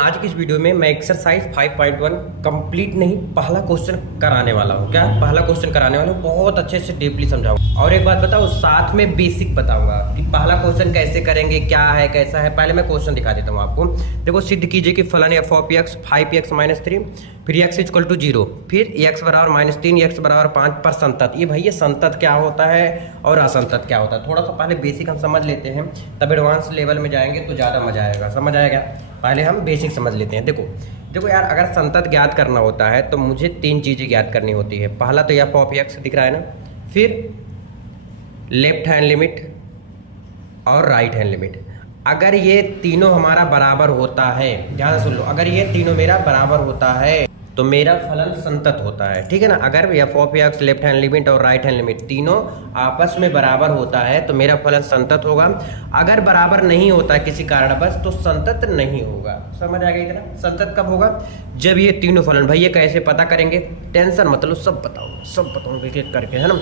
आज की इस वीडियो में मैं एक्सरसाइज 5.1 कंप्लीट नहीं पहला क्वेश्चन कराने वाला हूँ। क्या पहला क्वेश्चन कराने वाला हूँ, बहुत अच्छे से डीपली समझाऊंगा। और एक बात बताओ, साथ में बेसिक बताऊंगा कि पहला क्वेश्चन कैसे करेंगे, क्या है कैसा है। पहले मैं क्वेश्चन दिखा देता हूँ आपको। देखो, सिद्ध कीजिए कि फलन एफ ऑफ एक्स 5x-3 फिर x इक्वल टू 0 फिर x बराबर -3 x बराबर 5 पर संतत। ये भैया संतत क्या होता है और असंतत क्या होता है, थोड़ा सा पहले बेसिक हम समझ लेते हैं, तब एडवांस लेवल में जाएंगे तो ज़्यादा मजा आएगा। समझ आएगा? पहले हम बेसिक समझ लेते हैं। देखो देखो यार, अगर संतत ज्ञात करना होता है तो मुझे 3 चीज़ें ज्ञात करनी होती है। पहला तो एफ ऑफ एक्स दिख रहा है ना, फिर लेफ्ट हैंड लिमिट और राइट हैंड लिमिट। अगर ये तीनों हमारा बराबर होता है, ध्यान से सुन लो, अगर ये तीनों मेरा बराबर होता है तो मेरा फलन संतत होता है। ठीक है ना? अगर F of x left hand limit और राइट हैंड लिमिट तीनों आपस में बराबर होता है तो मेरा फलन संतत होगा। अगर बराबर नहीं होता किसी कारणवश तो संतत नहीं होगा। समझ आ गई इतना? संतत कब होगा? जब ये तीनों फलन। भैया कैसे पता करेंगे? टेंशन मतलब सब बताऊंगा एक एक करके, है ना।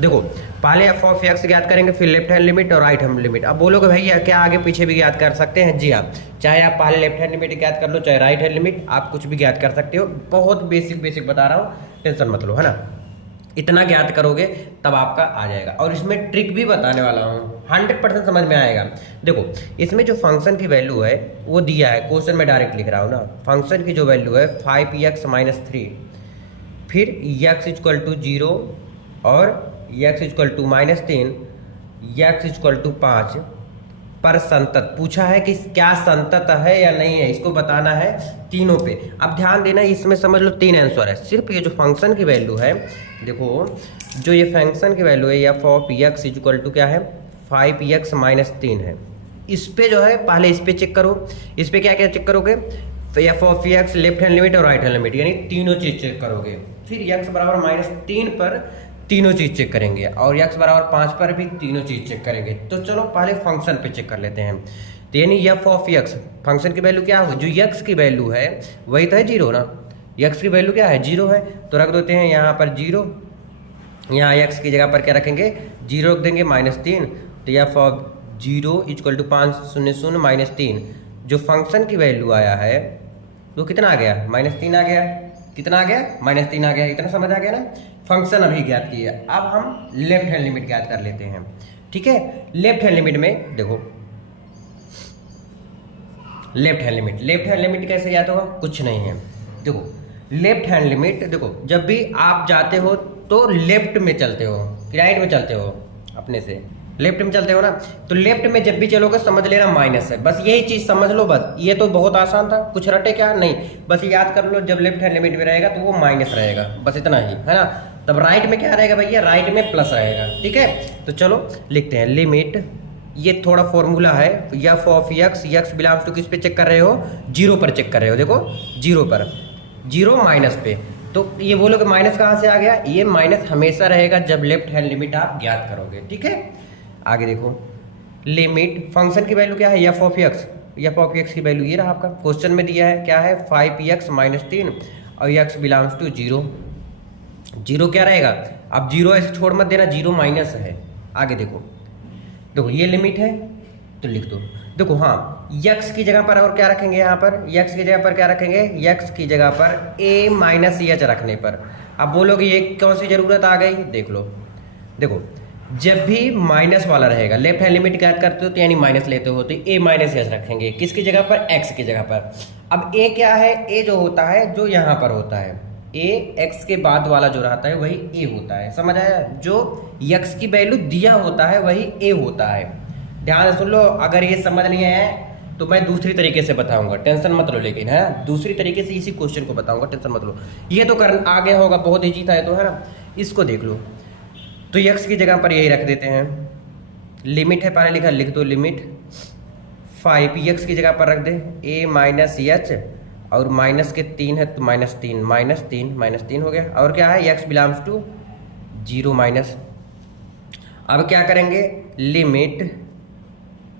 देखो, पहले एफ ऑफ एक्स ज्ञात करेंगे, फिर लेफ्ट हैंड लिमिट और राइट हैंड लिमिट। अब बोलोगे भैया क्या आगे पीछे भी ज्ञात कर सकते हैं? जी हाँ, चाहे आप पहले लेफ्ट हैंड लिमिट ज्ञात कर लो, चाहे राइट हैंड लिमिट, आप कुछ भी ज्ञात कर सकते हो। बहुत बेसिक बता रहा हूँ, टेंशन मत लो, है ना। इतना ज्ञात करोगे तब आपका आ जाएगा। और इसमें ट्रिक भी बताने वाला हूँ, 100% समझ में आएगा। देखो, इसमें जो फंक्शन की वैल्यू है वो दिया है, क्वेश्चन में डायरेक्ट लिख रहा हूँ ना। फंक्शन की जो वैल्यू है 5x-3 फिर x इक्वल टू 0 और x equal to -3 x equal to 5 पर संतत। पूछा है कि क्या संतत है या नहीं है, इसको बताना है तीनों पे। अब ध्यान देना, इसमें समझ लो 3 आंसर है। सिर्फ ये जो फंक्शन की वैल्यू है, देखो जो ये फंक्शन की वैल्यू है f of x equal to क्या है 5x-3 है। इस पे जो है पहले इस पे चेक करो। इस पे क्या क्या चेक करोगे? F of x left hand limit और राइट हैंड लिमिट, यानी तीनों चीज चेक करोगे। फिर x बराबर -3 पर तीनों चीज चेक करेंगे और x बराबर 5 पर भी तीनों चीज चेक करेंगे। तो चलो पहले फंक्शन पे चेक कर लेते हैं। तो यानी एफ ऑफ एक्स फंक्शन की वैल्यू क्या होगी? जो x की वैल्यू है वही तो है 0 ना। x की वैल्यू क्या है? 0 है, तो रख देते हैं यहाँ पर 0। यहाँ x की जगह पर क्या रखेंगे? 0 रख देंगे, -3। तो एफ ऑफ 0 इक्वल टू 5 0 0 -3। जो फंक्शन की वैल्यू आया है वो कितना आ गया? -3 आ गया। कितना आ गया? -3 आ गया। इतना समझ आ गया ना। फंक्शन अभी ज्ञात किया। अब हम लेफ्ट हैंड लिमिट ज्ञात कर लेते हैं। ठीक है, लेफ्ट हैंड लिमिट में देखो, लेफ्ट हैंड लिमिट कैसे ज्ञात होगा? कुछ नहीं है। देखो, लेफ्ट हैंड लिमिट, देखो जब भी आप जाते हो तो लेफ्ट में चलते हो कि राइट में चलते हो? अपने से लेफ्ट में चलते हो ना। तो लेफ्ट में जब भी चलोगे समझ लेना माइनस है, बस यही चीज समझ लो। बस ये तो बहुत आसान था, कुछ रटे क्या नहीं, बस याद कर लो। जब लेफ्ट हैंड लिमिट में रहेगा तो वो माइनस रहेगा, बस इतना ही, है ना। तब राइट में क्या रहेगा भैया? राइट में प्लस रहेगा। ठीक है, तो चलो लिखते हैं लिमिट। ये थोड़ा फॉर्मूला है, f of x belongs to किस पे चेक कर रहे हो? 0 पर चेक कर रहे हो। देखो 0 पर, 0 माइनस पे। तो ये बोलो कि माइनस कहाँ से आ गया? ये माइनस हमेशा रहेगा जब लेफ्ट हैंड लिमिट आप ज्ञात करोगे। ठीक है, आगे देखो, लिमिट फंक्शन की वैल्यू क्या है? F of x. F of x की वैल्यू ये रहा आपका, क्वेश्चन में दिया है क्या है? 5x-3 और x बिलोंग्स टू 0। 0 क्या रहेगा? अब 0 ऐसे छोड़ मत देना, 0 माइनस है। आगे देखो, देखो ये लिमिट है तो लिख दो। देखो हाँ, x की जगह पर और क्या रखेंगे? यहाँ पर x की जगह पर क्या रखेंगे? x की जगह पर a-h रखने पर। अब बोलोगे ये कौन सी जरूरत आ गई? देख लो, देखो जब भी माइनस वाला रहेगा, लेफ्ट हैंड लिमिट ज्ञात करते हो तो यानी माइनस लेते हो तो a-h रखेंगे। किसकी जगह पर? x की जगह पर। अब a क्या है? a जो होता है जो यहाँ पर होता है, a x के बाद वाला जो रहता है वही a होता है। समझ आया? जो x की वैल्यू दिया होता है वही a होता है। ध्यान से सुन लो, अगर ये समझ नहीं आया तो मैं दूसरी तरीके से बताऊंगा, टेंशन मत लो। लेकिन है दूसरी तरीके से इसी क्वेश्चन को बताऊंगा, टेंशन मत लो। ये तो कर आ गया होगा, बहुत ईजी था ये तो, है ना। इसको देख लो, तो x की जगह पर यही रख देते हैं। लिमिट है, पहले लिखा, लिख दो लिमिट 5x की जगह पर रख दे a-h और माइनस के 3 है तो -3 हो गया। और क्या है? x belongs to 0 minus. अब क्या करेंगे? लिमिट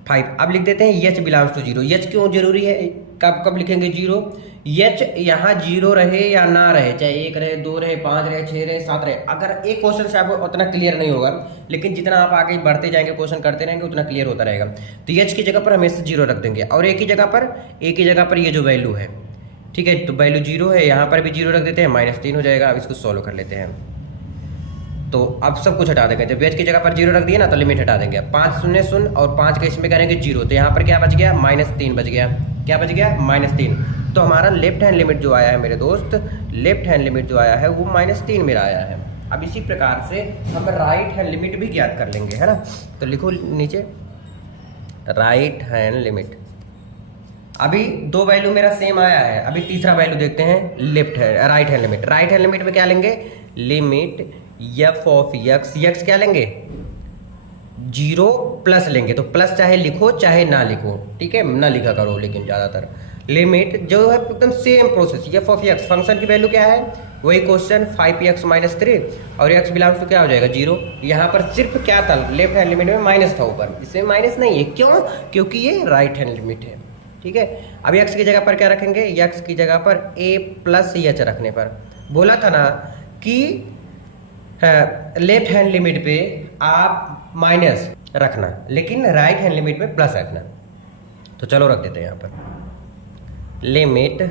5। अब लिख देते हैं h बिलोंग्स टू 0। h क्यों जरूरी है? कब लिखेंगे 0? एच यहाँ 0 रहे या ना रहे, चाहे 1 रहे, 2 रहे, 5 रहे, 6 रहे, 7 रहे, अगर एक क्वेश्चन से आपको उतना क्लियर नहीं होगा, लेकिन जितना आप आगे बढ़ते जाएंगे क्वेश्चन करते रहेंगे उतना क्लियर होता रहेगा। तो एच की जगह पर हमेशा 0 रख देंगे और एक ही जगह पर ये जो वैल्यू है, ठीक है, तो वैल्यू 0 है, यहाँ पर भी 0 रख देते हैं, -3 हो जाएगा। अब इसको सॉल्व कर लेते हैं। तो अब सब कुछ हटा देंगे, जब एच की जगह पर 0 रख दिया ना तो लिमिट हटा देंगे। 5 0 0 और 5 का इसमें करेंगे 0, तो यहाँ पर क्या बच गया, -3 बच गया। क्या बच गया, -3। तो हमारा लेफ्ट हैंड लिमिट जो आया है मेरे दोस्त, लेफ्ट हैंड लिमिट जो आया है वो -3 मेरा आया है। अब इसी प्रकार से हम राइट हैंड लिमिट भी ज्ञात कर लेंगे, है ना। तो लिखो नीचे राइट हैंड लिमिट। अभी 2 वैल्यू मेरा सेम आया है, अभी तीसरा वैल्यू देखते हैं, right hand limit. Right hand limit में क्या लेंगे, लिमिट f ऑफ x क्या लेंगे, 0 प्लस लेंगे। तो प्लस चाहे लिखो चाहे ना लिखो, ठीक है, ना लिखा करो, लेकिन ज़्यादातर लिमिट जो है एकदम same process. f of x function की वैल्यू क्या है, वही क्वेश्चन 5x - 3 और x बिलोंग्स टू क्या हो जाएगा, 0। यहाँ पर सिर्फ क्या था, लेफ्ट हैंड लिमिट में माइनस था ऊपर, इसमें माइनस नहीं है, क्यों, क्योंकि ये राइट हैंड लिमिट है, ठीक है। अब x की जगह पर क्या रखेंगे, x की जगह पर a प्लस h रखने पर बोला था ना कि लेफ्ट हैंड लिमिट पे आप माइनस रखना, लेकिन राइट हैंड लिमिट में प्लस रखना। तो चलो रख देते हैं यहाँ पर लिमिट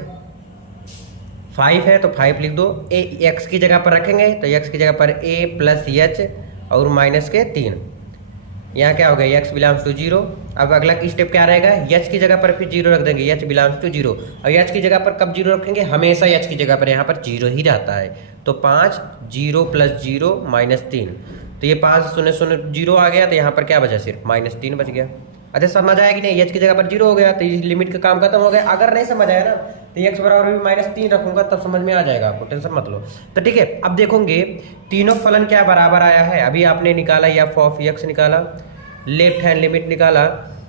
5 है तो 5 लिख दो, x की जगह पर रखेंगे तो x की जगह पर a प्लस h और -3। यहाँ क्या हो गया, x बिलोंग्स टू 0। अब अगला की स्टेप क्या रहेगा, h की जगह पर फिर 0 रख देंगे, h बिलोंग्स टू 0। और h की जगह पर कब 0 रखेंगे, हमेशा h की जगह पर यहाँ पर 0 ही रहता है। तो 5 0 + 0 -3, तो ये 5 0 0 0 आ गया, तो यहाँ पर क्या बचा, सिर्फ -3 बच गया। अच्छा समझ आया कि नहीं, h की जगह पर 0 हो गया तो ये लिमिट का काम खत्म हो गया। अगर नहीं समझ आया ना तो x बराबर भी -3 रखूंगा, तब समझ में आ जाएगा आपको, टेंशन मत लो। तो ठीक है, अब देखोगे तीनों फलन क्या बराबर आया है। अभी आपने निकाला f ऑफ x निकाला, लेफ्ट हैंड लिमिट निकाला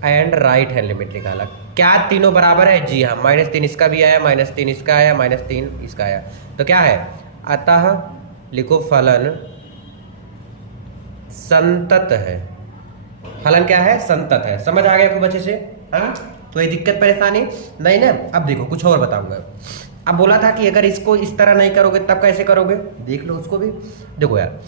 एंड राइट हैंड लिमिट निकाला। क्या तीनों बराबर है, जी हाँ, -3 इसका भी आया, -3 इसका आया, -3 इसका आया। तो क्या है, अतः लिखो फलन संतत है। फलन क्या है, संतत है। समझ आ गया खूब अच्छे से, हाँ, कोई दिक्कत परेशानी नहीं ना। अब देखो कुछ और बताऊंगा। अब बोला था कि अगर इसको इस तरह नहीं करोगे तब कैसे करोगे, देख लो उसको भी। देखो यार,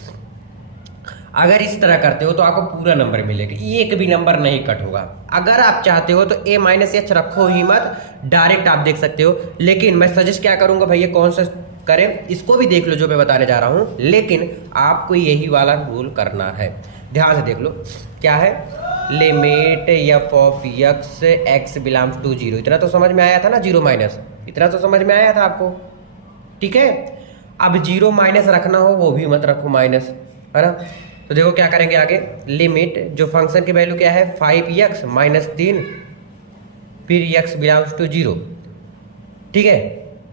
अगर इस तरह करते हो तो आपको पूरा नंबर मिलेगा, एक भी नंबर नहीं कट होगा। अगर आप चाहते हो तो a - h रखो ही मत, डायरेक्ट आप देख सकते हो। लेकिन मैं सजेस्ट क्या करूंगा भैया, कौन सा करें, इसको भी देख लो जो मैं बताने जा रहा हूं, लेकिन आपको यही वाला रूल करना है। ध्यान से देख लो क्या है, limit f of x belongs to 0। इतना तो समझ में आया था ना, 0 माइनस, इतना तो समझ में आया था आपको, ठीक है। अब 0 माइनस रखना हो वो भी मत रखो माइनस, है ना। तो देखो क्या करेंगे आगे, लिमिट जो फंक्शन की वैल्यू क्या है, 5x - 3 फिर x बिलोंग्स टू 0, ठीक है,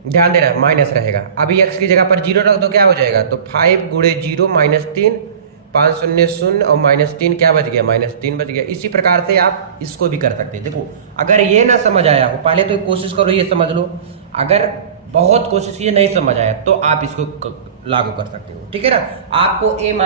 ध्यान देना माइनस रहेगा। अभी x की जगह पर 0 रख दो, क्या हो जाएगा, तो 5 × 0 -3, 5 0 0 और -3 क्या बच गया, -3 बच गया। इसी प्रकार से आप इसको भी कर सकते हैं। देखो अगर ये ना समझ आया हो, पहले तो कोशिश करो ये समझ लो, अगर बहुत कोशिश ये नहीं समझ आया तो आप इसको लागू कर सकते हो, ठीक है ना। आपको a -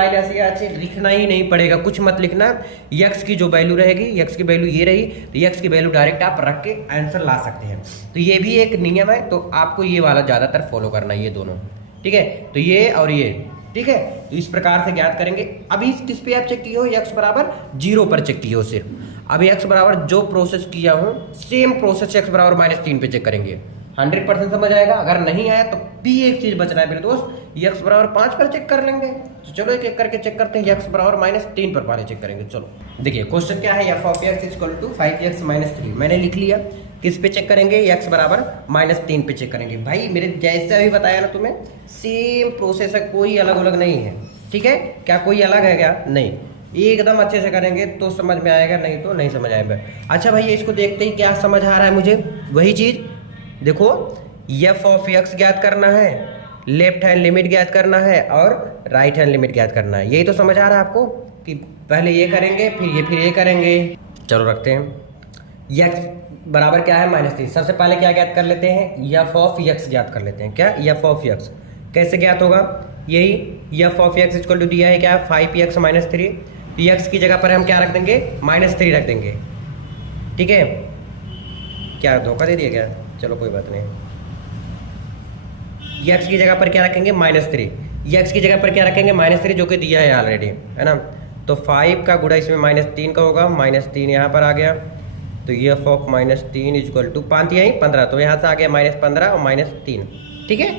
h लिखना ही नहीं पड़ेगा, कुछ मत लिखना। x की जो वैल्यू रहेगी, x की वैल्यू ये रही, तो x की वैल्यू डायरेक्ट आप रख के आंसर ला सकते हैं। तो ये भी एक नियम है, तो आपको ये वाला ज़्यादातर फॉलो करना है, ये दोनों, ठीक है। तो ये और ये, ठीक है, तो इस प्रकार से ज्ञात करेंगे। अभी किस पे आप चेक किए हो, x बराबर 0 पर चेक किए हो सिर्फ। अभी x बराबर जो प्रोसेस किया हूँ सेम प्रोसेस x बराबर -3 पे चेक करेंगे, 100% समझ आएगा। अगर नहीं आया तो भी एक चीज बच रहा है मेरे दोस्त, x बराबर 5 पर चेक कर लेंगे। तो चलो एक एक करके चेक करते हैं। x बराबर -3 पर पहले चेक करेंगे। चलो देखिए क्वेश्चन क्या है, f of x equal to 5x - 3 मैंने लिख लिया। किस पे चेक करेंगे, x बराबर -3 पे चेक करेंगे। भाई मेरे जैसे अभी बताया ना तुम्हें, सेम प्रोसेस है, कोई अलग अलग नहीं है, ठीक है। क्या कोई अलग है क्या, नहीं, एकदम अच्छे से करेंगे तो समझ में आएगा, नहीं तो नहीं समझ आएगा। अच्छा भैया इसको देखते ही क्या समझ आ रहा है मुझे, वही चीज देखो, f ऑफ x ज्ञात करना है, लेफ्ट हैंड लिमिट ज्ञात करना है और राइट हैंड लिमिट ज्ञात करना है। यही तो समझ आ रहा है आपको कि पहले ये करेंगे फिर ये करेंगे। चलो रखते हैं। x बराबर क्या है, -3। सबसे पहले क्या ज्ञात कर लेते हैं, f ऑफ x ज्ञात कर लेते हैं। क्या, f ऑफ x कैसे ज्ञात होगा, यही f of x equal to दिया है क्या, 5x - 3। x की जगह पर हम क्या रख देंगे, -3 रख देंगे, ठीक है। क्या धोखा दे दिया क्या, चलो कोई बात नहीं। यक्स की जगह पर क्या रखेंगे -3, यक्स की जगह पर क्या रखेंगे -3 जो कि दिया है ऑलरेडी, है ना। तो 5 का गुणा इसमें -3 का होगा, -3 यहाँ पर आ गया, तो एफ ऑफ -3 इक्वल टू 5 यहीं 15, तो यहाँ से आ गया -15 और -3, ठीक है।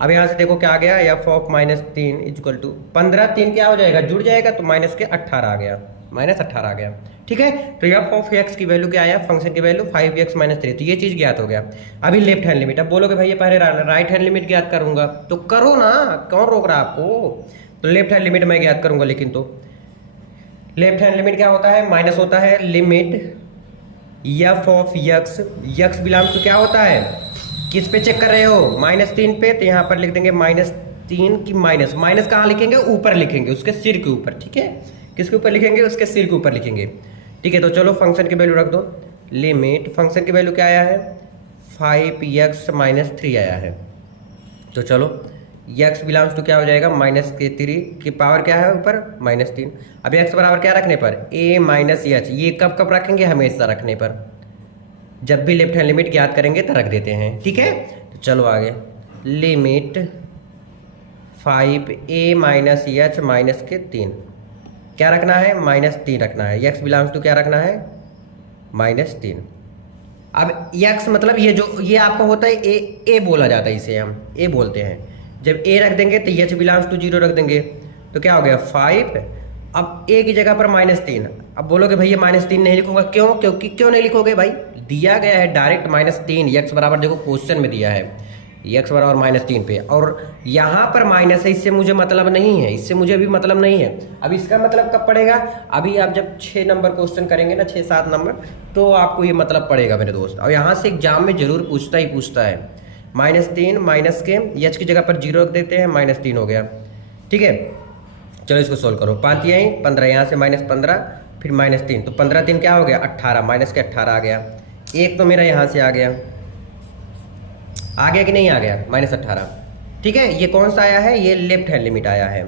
अब यहाँ से देखो क्या आ गया, एफ ऑफ -3 इक्वल टू 15, 3 क्या हो जाएगा, जुड़ जाएगा, तो -18 आ गया, -18 आ गया, ठीक है। तो एफ ऑफ एक्स की वैल्यू क्या आया, फंक्शन की वैल्यू 5x - 3, तो ये चीज़ ज्ञात हो गया। अभी लेफ्ट हैंड लिमिट, अब बोलोगे भैया पहले राइट हैंड लिमिट ज्ञात करूंगा, तो करो ना, कौन रोक रहा आपको। तो लेफ्ट हैंड लिमिट मैं ज्ञात करूंगा, लेकिन तो लेफ्ट हैंड लिमिट क्या होता है, माइनस होता है, limit f of x belongs to क्या होता है, किस पे चेक कर रहे हो, -3 पे, तो यहाँ पर लिख देंगे -3 की माइनस कहाँ लिखेंगे, ऊपर लिखेंगे, उसके सिर के ऊपर, ठीक है। किसके ऊपर लिखेंगे, उसके सिर के ऊपर लिखेंगे, ठीक है। तो चलो फंक्शन की वैल्यू रख दो, लिमिट फंक्शन की वैल्यू क्या आया है, 5x - 3 आया है। तो चलो x बिलोंग्स टू क्या हो जाएगा, -3 की पावर क्या है ऊपर, -3। अब x बराबर क्या रखने पर, a - h, ये कब कब रखेंगे, हमेशा रखने पर, जब भी लेफ्ट हैंड लिमिट ज्ञात करेंगे तो रख देते हैं, ठीक है। तो चलो आगे, लिमिट 5a - h - 3 क्या रखना है, -3 रखना है, x बिलोंग्स टू क्या रखना है, -3। अब x मतलब ये आपका होता है a बोला जाता है, इसे हम a बोलते हैं। जब a रख देंगे तो h बिलोंग्स टू 0 रख देंगे, तो क्या हो गया 5। अब a की जगह पर -3, अब बोलोगे भैया -3 नहीं लिखूंगा, क्यों, क्योंकि क्यों नहीं लिखोगे भाई, दिया गया है डायरेक्ट -3, x बराबर देखो क्वेश्चन में दिया है x बराबर -3 पे, और यहाँ पर माइनस है, इससे मुझे मतलब नहीं है, इससे मुझे अभी मतलब नहीं है। अब इसका मतलब कब पड़ेगा, अभी आप जब 6 नंबर क्वेश्चन करेंगे ना, 6-7 नंबर, तो आपको ये मतलब पड़ेगा मेरे दोस्त। और यहाँ से एग्जाम में जरूर पूछता ही पूछता है, -3 माइनस के h की जगह पर 0 रख देते हैं, -3 हो गया, ठीक है। चलो इसको सोल्व करो, 5 यहीं 15, यहाँ से -15 फिर -3, तो 15 3 क्या हो गया 18, माइनस के 18 आ गया, एक तो मेरा यहाँ से आ गया कि नहीं आ गया, -18, ठीक है। ये कौन सा आया है, ये लेफ्ट हैंड लिमिट आया है।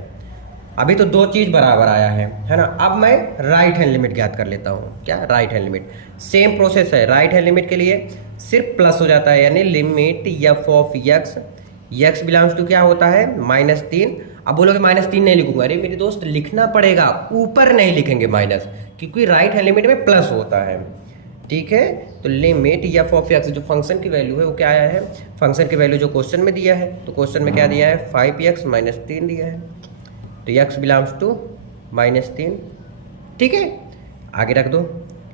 अभी तो दो चीज़ बराबर आया है ना। अब मैं राइट हैंड लिमिट ज्ञात कर लेता हूँ, क्या right hand limit, same process है। राइट हैंड लिमिट के लिए सिर्फ प्लस हो जाता है, यानी limit f of x belongs to क्या होता है, -3। अब बोलोगे -3 नहीं लिखूंगा, अरे मेरे दोस्त लिखना पड़ेगा, ऊपर नहीं लिखेंगे माइनस, क्योंकि राइट हैंड लिमिट में प्लस होता है, ठीक है। तो लिमिट एफ ऑफ एक्स जो फंक्शन की वैल्यू है वो क्या आया है, फंक्शन की वैल्यू जो क्वेश्चन में दिया है, तो क्वेश्चन में क्या दिया है 5x - 3 दिया है, तो x बिलोंग्स टू -3, ठीक है। आगे रख दो,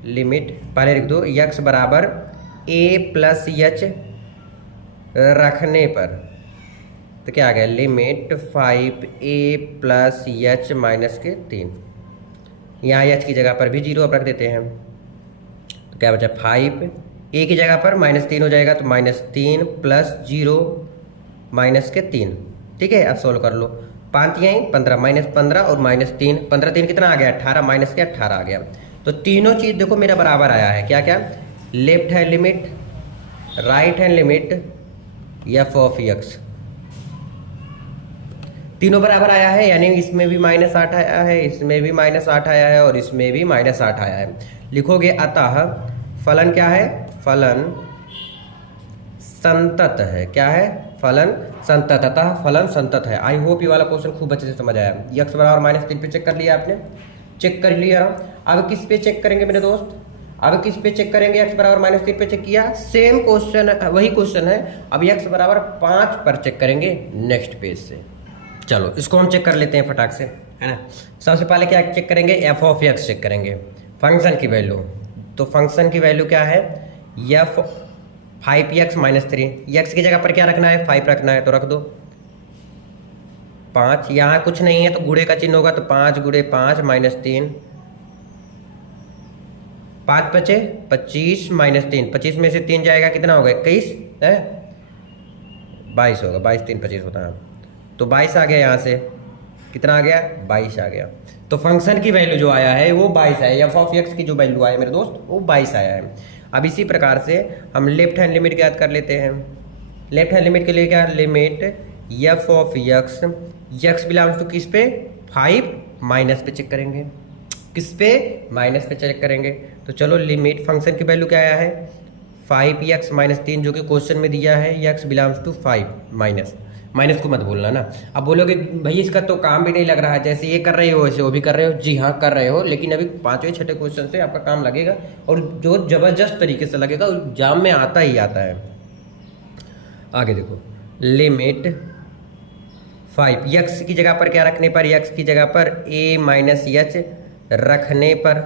लिमिट पहले लिख दो, x बराबर a + h रखने पर, तो क्या आ गया, लिमिट 5a + h - 3, यहाँ h की जगह पर भी 0 अब रख देते हैं, तो क्या बचा 5, a की जगह पर -3 हो जाएगा, तो -3 + 0 - 3, ठीक है। अब सोल्व कर लो, 5 यहीं 15, -15 और -3, 15 3 कितना आ गया 18, माइनस के 18 आ गया। तो तीनों चीज़ देखो मेरा बराबर आया है, क्या क्या, left hand limit, right hand limit, f of x, तीनों बराबर आया है, यानी इसमें भी -8 आया है, इसमें भी -8 आया है, और इसमें भी -8 आया है। लिखोगे अतः फलन क्या है, फलन संतत है, क्या है, फलन संतत, अतः फलन संतत है। आई होप ये वाला क्वेश्चन खूब अच्छे से समझ आया। x बराबर -3 पे चेक कर लिया आपने, चेक कर लिया। अब किस पे चेक करेंगे मेरे दोस्त, अब किस पे चेक करेंगे, x बराबर -3 पे चेक किया, सेम क्वेश्चन, वही क्वेश्चन है। अब x बराबर 5 पर चेक करेंगे नेक्स्ट पेज से। चलो इसको हम चेक कर लेते हैं फटाक से, है ना। सबसे पहले क्या चेक करेंगे, एफ ऑफ एक्स चेक करेंगे, फंक्शन की वैल्यू। तो फंक्शन की वैल्यू क्या है, एफ 5x - 3, x की जगह पर क्या रखना है 5 रखना है, तो रख दो 5, यहाँ कुछ नहीं है तो गुणे का चिन्ह होगा, तो 5 × 5 - 3, 5 × 5 = 25 - 3, 25 में से 3 जाएगा कितना होगा 21 है, 22 होगा, 22 3 25 होता है, तो 22 आ गया, यहाँ से कितना आ गया 22 आ गया। तो फंक्शन की वैल्यू जो आया है वो 22 है, एफ ऑफ एक्स की जो वैल्यू आया है मेरे दोस्त वो 22 आया है। अब इसी प्रकार से हम लेफ्ट हैंड लिमिट ज्ञात कर लेते हैं। लेफ्ट हैंड लिमिट के लिए क्या, limit f of x belongs to किस पे 5 माइनस पे चेक करेंगे, किस पे माइनस पे चेक करेंगे। तो चलो लिमिट फंक्शन की वैल्यू क्या आया है 5x - 3 जो कि क्वेश्चन में दिया है, x belongs to 5 minus minus को मत बोलना ना। अब बोलोगे भाई इसका तो काम भी नहीं लग रहा है, जैसे ये कर रहे हो वैसे वो भी कर रहे हो। जी हाँ कर रहे हो, लेकिन अभी पाँचवें छठे क्वेश्चन से आपका काम लगेगा, और जो जबरदस्त तरीके से लगेगा, एग्जाम में आता ही आता है। आगे देखो, लिमिट 5 यक्स की जगह पर क्या रखने पर, यक्स की जगह पर a माइनस एच रखने पर,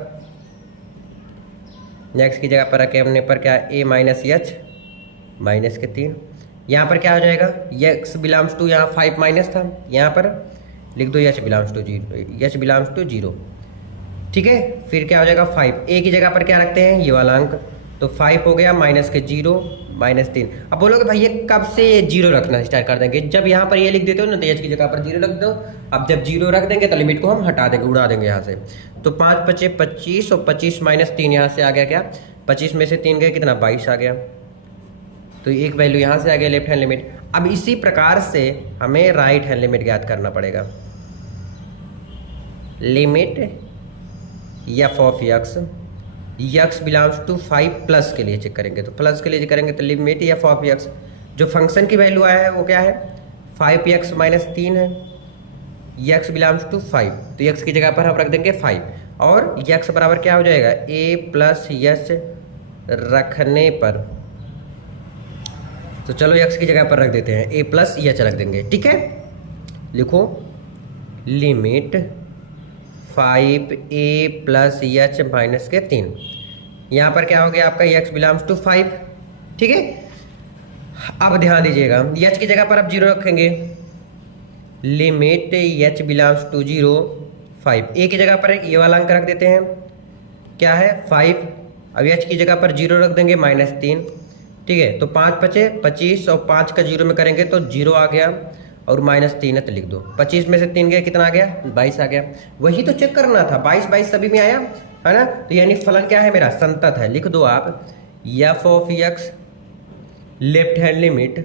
यक्स की जगह पर रखने पर क्या, a माइनस एच माइनस के 3, यहाँ पर क्या हो जाएगा, यक्स बिलोंग्स टू, यहाँ 5 माइनस था, यहाँ पर लिख दो h belongs to 0, h belongs to 0, ठीक है। फिर क्या हो जाएगा 5, a की जगह पर क्या रखते हैं, ये वाला अंक, तो 5 हो गया माइनस के 0 माइनस 3। अब बोलोगे भाई ये कब से 0 रखना स्टार्ट कर देंगे, जब यहाँ पर ये लिख देते हो ना तो एच की जगह पर 0 रख दो। अब जब 0 रख देंगे तो लिमिट को हम हटा देंगे, उड़ा देंगे यहाँ से। तो 5 × 5 = 25 और 25 माइनस 3 यहाँ से आ गया क्या, 25 में से 3 गए कितना, 22 आ गया। तो एक वैल्यू यहाँ से आ गया लेफ्ट हैंड लिमिट। अब इसी प्रकार से हमें राइट हैंड लिमिट ज्ञात करना पड़ेगा। Limit f of x, x belongs to 5 plus के लिए चेक करेंगे, तो प्लस के लिए करेंगे तो लिमिट एफ ऑफ यक्स, जो फंक्शन की वैल्यू आया है वो क्या है, 5x माइनस 3 है, यक्स बिलोंग्स टू 5, तो यक्स की जगह पर हम रख देंगे 5, और यक्स बराबर क्या हो जाएगा, a प्लस एच रखने पर, तो चलो यक्स की जगह पर रख देते हैं a प्लस एच रख देंगे, ठीक है। लिखो limit 5a plus H minus के 3, यहाँ पर क्या हो गया आपका x बिलोंग्स टू 5, ठीक है। अब ध्यान दीजिएगा h की जगह पर अब 0 रखेंगे, limit h belongs to 0 5, a की जगह पर ये वाला अंक रख देते हैं, क्या है 5, अब h की जगह पर 0 रख देंगे माइनस 3, ठीक है। तो 5 × 5 = 25 और 5 का 0 में करेंगे तो 0 आ गया, और माइनस 3 है तो लिख दो, 25 में से 3 गया कितना आ गया, 22 आ गया। वही तो चेक करना था, 22 सभी में आया है ना, तो यानी फलन क्या है मेरा, संतत है। लिख दो आप F of x left hand limit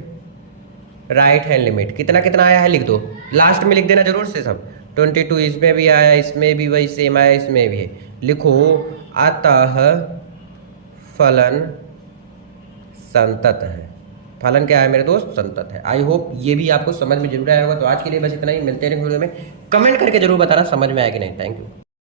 right hand limit, कितना कितना आया है लिख दो, लास्ट में लिख देना जरूर से सब। 22 इसमें भी आया, इसमें भी वही सेम आया, इसमें भी है। लिखो अतः फलन संतत है। फलन क्या है मेरे दोस्त, संतत है। आई होप ये भी आपको समझ में जरूर आया होगा। तो आज के लिए बस इतना ही, मिलते हैं वीडियो में। कमेंट करके जरूर बताना समझ में आया कि नहीं। Thank you.